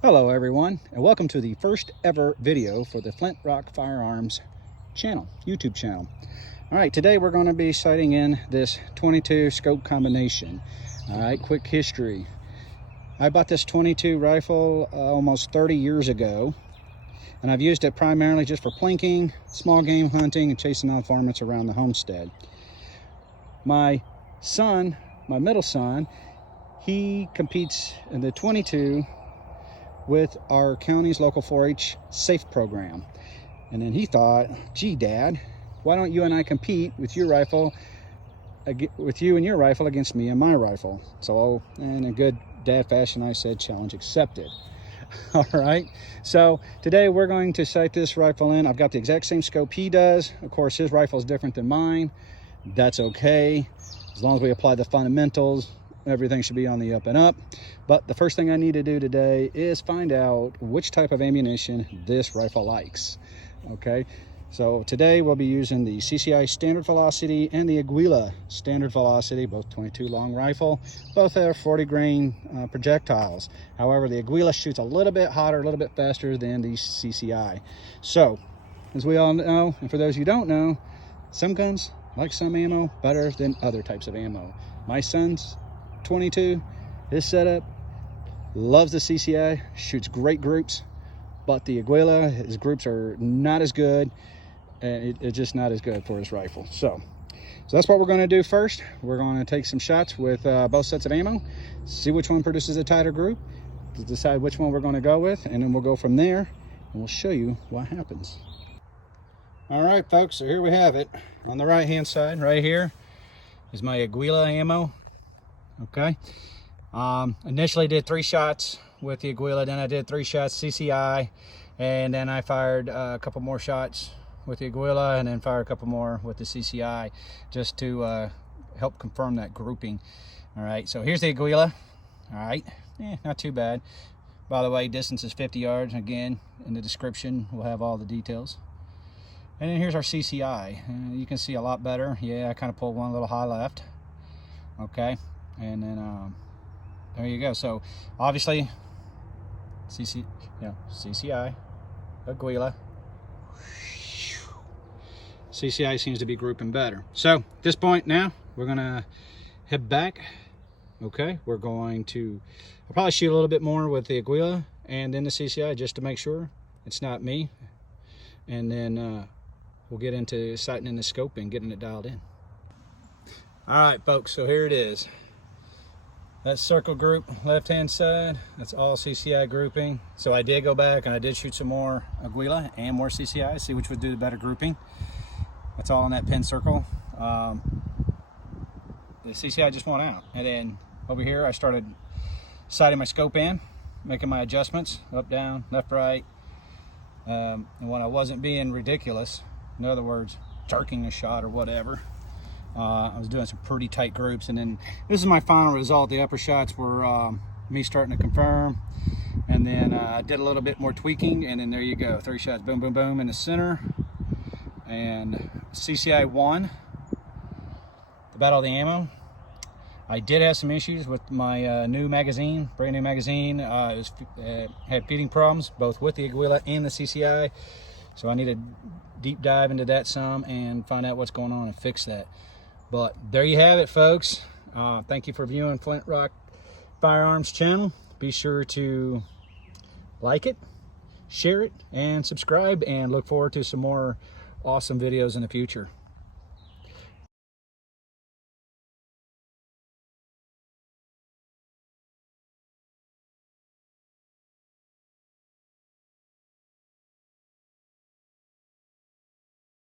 Hello everyone, and welcome to the first ever video for the Flint Rock Firearms channel, YouTube channel. All right, today we're going to be sighting in this 22 scope combination. All right, quick history. I bought this 22 rifle almost 30 years ago, and I've used it primarily just for plinking, small game hunting, and chasing off varmints around the homestead. My son, my middle son, he competes in the 22 with our county's local 4-H S.A.F.E program. And then he thought, gee, Dad, why don't you and I compete with your rifle, with you and your rifle against me and my rifle? So in a good dad fashion, I said, challenge accepted. All right, so today we're going to sight this rifle in. I've got the exact same scope he does. Of course, his rifle is different than mine. That's okay, as long as we apply the fundamentals. Everything should be on the up and up. But the first thing I need to do today is find out which type of ammunition this rifle likes. Okay, so today we'll be using the CCI standard velocity and the Aguila standard velocity, both 22 long rifle. Both are 40 grain projectiles. However, the Aguila shoots a little bit hotter, a little bit faster than the CCI. So, as we all know, and for those who don't know, some guns like some ammo better than other types of ammo. My son's 22, his setup, loves the CCI, shoots great groups, but the Aguila, his groups are not as good, and it's just not as good for his rifle. So that's what we're going to do first. We're going to take some shots with both sets of ammo, see which one produces a tighter group, to decide which one we're going to go with, and then we'll go from there, and we'll show you what happens. All right, folks, so here we have it. On the right hand side right here is my Aguila ammo. Okay, initially did 3 shots with the Aguila, then I did 3 shots CCI, and then I fired a couple more shots with the Aguila, and then fired a couple more with the CCI, just to help confirm that grouping. All right, so here's the Aguila. All right, not too bad. By the way, distance is 50 yards. Again, in the description we'll have all the details. And then here's our CCI. You can see a lot better. Yeah, I kind of pulled one a little high left. Okay. And then there you go. So obviously CCI, Aguila, CCI seems to be grouping better. So at this point now we're gonna head back. Okay, we're going to, I'll probably shoot a little bit more with the Aguila and then the CCI just to make sure it's not me, and then we'll get into sighting in the scope and getting it dialed in. All right, folks, so here it is. That circle group left hand side, that's all CCI grouping. So I did go back and I did shoot some more Aguila and more CCI, see which would do the better grouping. That's all in that pin circle. The CCI just went out, and then over here I started sighting my scope in, making my adjustments up, down, left, right. And when I wasn't being ridiculous, in other words, jerking a shot or whatever, I was doing some pretty tight groups. And then this is my final result. The upper shots were me starting to confirm, and then I did a little bit more tweaking, and then there you go, 3 shots, boom, boom, boom, in the center. And CCI won the battle of the ammo. I did have some issues with my new magazine, brand new magazine. It had feeding problems both with the Aguila and the CCI, so I need to deep dive into that some and find out what's going on and fix that. But there you have it, folks. Thank you for viewing Flint Rock Firearms channel. Be sure to like it, share it, and subscribe, and look forward to some more awesome videos in the future.